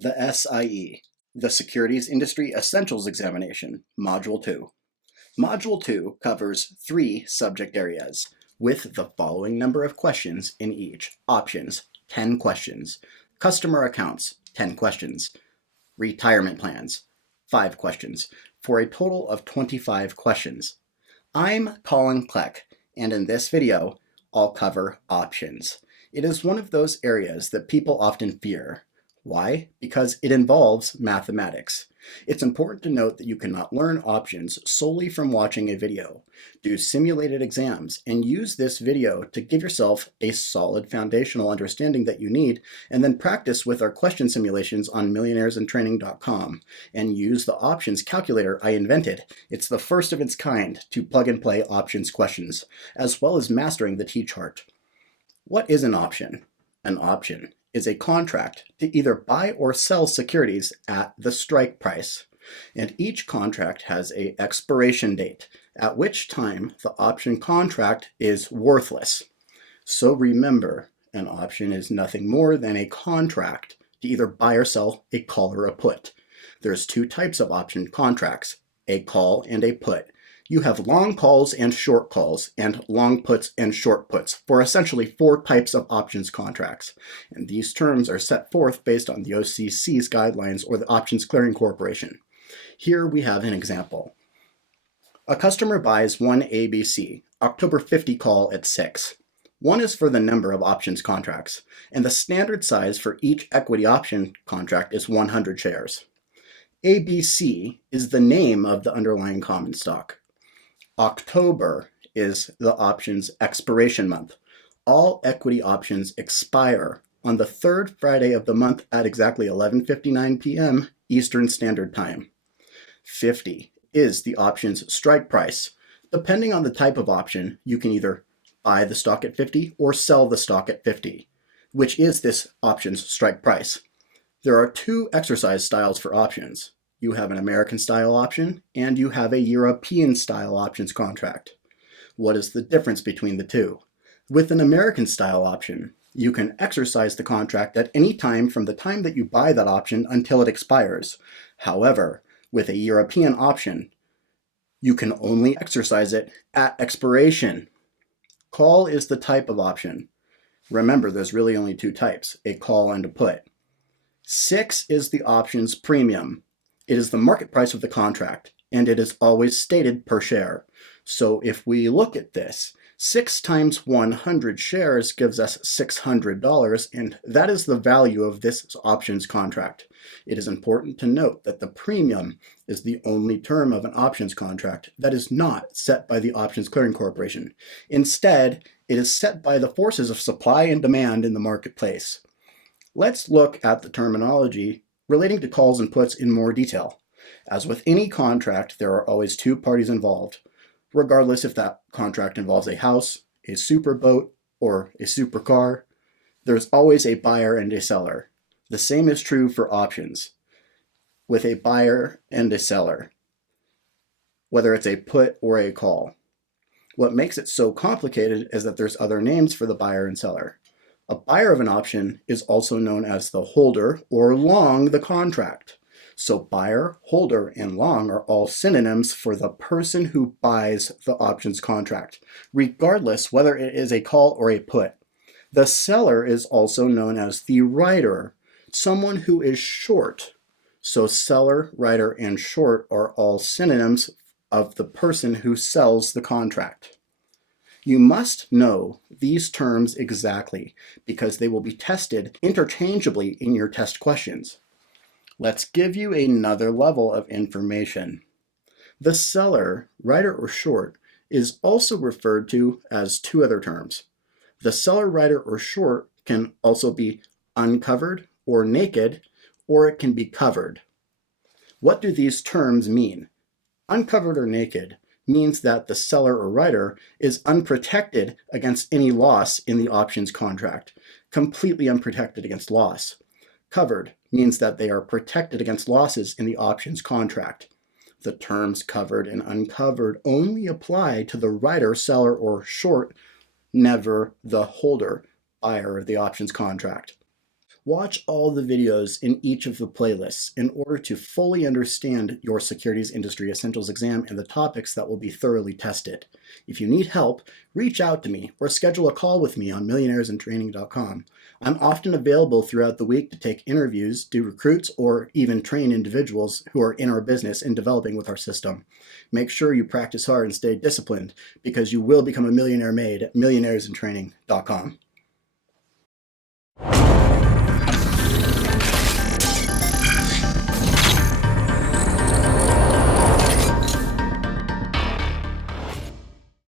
The SIE, the Securities Industry Essentials Examination, Module 2. Module 2 covers 3 subject areas, with the following number of questions in each. Options, 10 questions. Customer accounts, 10 questions. Retirement plans, 5 questions, for a total of 25 questions. I'm Colin Kleck, and in this video, I'll cover options. It is one of those areas that people often fear. Why? Because it involves mathematics. It's important to note that you cannot learn options solely from watching a video. Do simulated exams and use this video to give yourself a solid foundational understanding that you need, and then practice with our question simulations on millionairesintraining.com and use the options calculator I invented. It's the first of its kind to plug and play options questions, as well as mastering the T-chart. What is an option? An option is a contract to either buy or sell securities at the strike price, and each contract has an expiration date, at which time the option contract is worthless. So remember, an option is nothing more than a contract to either buy or sell a call or a put. There's 2 types of option contracts, a call and a put. You have long calls and short calls, and long puts and short puts, for essentially 4 types of options contracts. And these terms are set forth based on the OCC's guidelines or the Options Clearing Corporation. Here we have an example. A customer buys one ABC, October 50 call at 6. 1 is for the number of options contracts, and the standard size for each equity option contract is 100 shares. ABC is the name of the underlying common stock. October is the option's expiration month. All equity options expire on the 3rd Friday of the month at exactly 11:59 p.m. Eastern Standard Time. 50 is the option's strike price. Depending on the type of option, you can either buy the stock at 50 or sell the stock at 50, which is this option's strike price. There are 2 exercise styles for options. You have an American style option and you have a European style options contract. What is the difference between the 2? With an American style option, you can exercise the contract at any time from the time that you buy that option until it expires. However, with a European option, you can only exercise it at expiration. Call is the type of option. Remember, there's really only 2 types, a call and a put. 6 is the option's premium. It is the market price of the contract, and it is always stated per share. So if we look at this, 6 times 100 shares gives us $600, and that is the value of this options contract. It is important to note that the premium is the only term of an options contract that is not set by the Options Clearing Corporation. Instead, it is set by the forces of supply and demand in the marketplace. Let's look at the terminology relating to calls and puts in more detail. As with any contract, there are always 2 parties involved, regardless if that contract involves a house, a superboat, or a supercar. There's always a buyer and a seller. The same is true for options, with a buyer and a seller, whether it's a put or a call. What makes it so complicated is that there's other names for the buyer and seller. A buyer of an option is also known as the holder or long the contract. So buyer, holder, and long are all synonyms for the person who buys the options contract, regardless whether it is a call or a put. The seller is also known as the writer, someone who is short. So seller, writer, and short are all synonyms of the person who sells the contract. You must know these terms exactly because they will be tested interchangeably in your test questions. Let's give you another level of information. The seller, writer, or short, is also referred to as 2 other terms. The seller, writer, or short can also be uncovered or naked, or it can be covered. What do these terms mean? Uncovered or naked means that the seller or writer is unprotected against any loss in the options contract, completely unprotected against loss. Covered means that they are protected against losses in the options contract. The terms covered and uncovered only apply to the writer, seller, or short, never the holder, buyer of the options contract. Watch all the videos in each of the playlists in order to fully understand your Securities Industry Essentials exam and the topics that will be thoroughly tested. If you need help, reach out to me or schedule a call with me on millionairesintraining.com. I'm often available throughout the week to take interviews, do recruits, or even train individuals who are in our business in developing with our system. Make sure you practice hard and stay disciplined because you will become a millionaire made at millionairesintraining.com.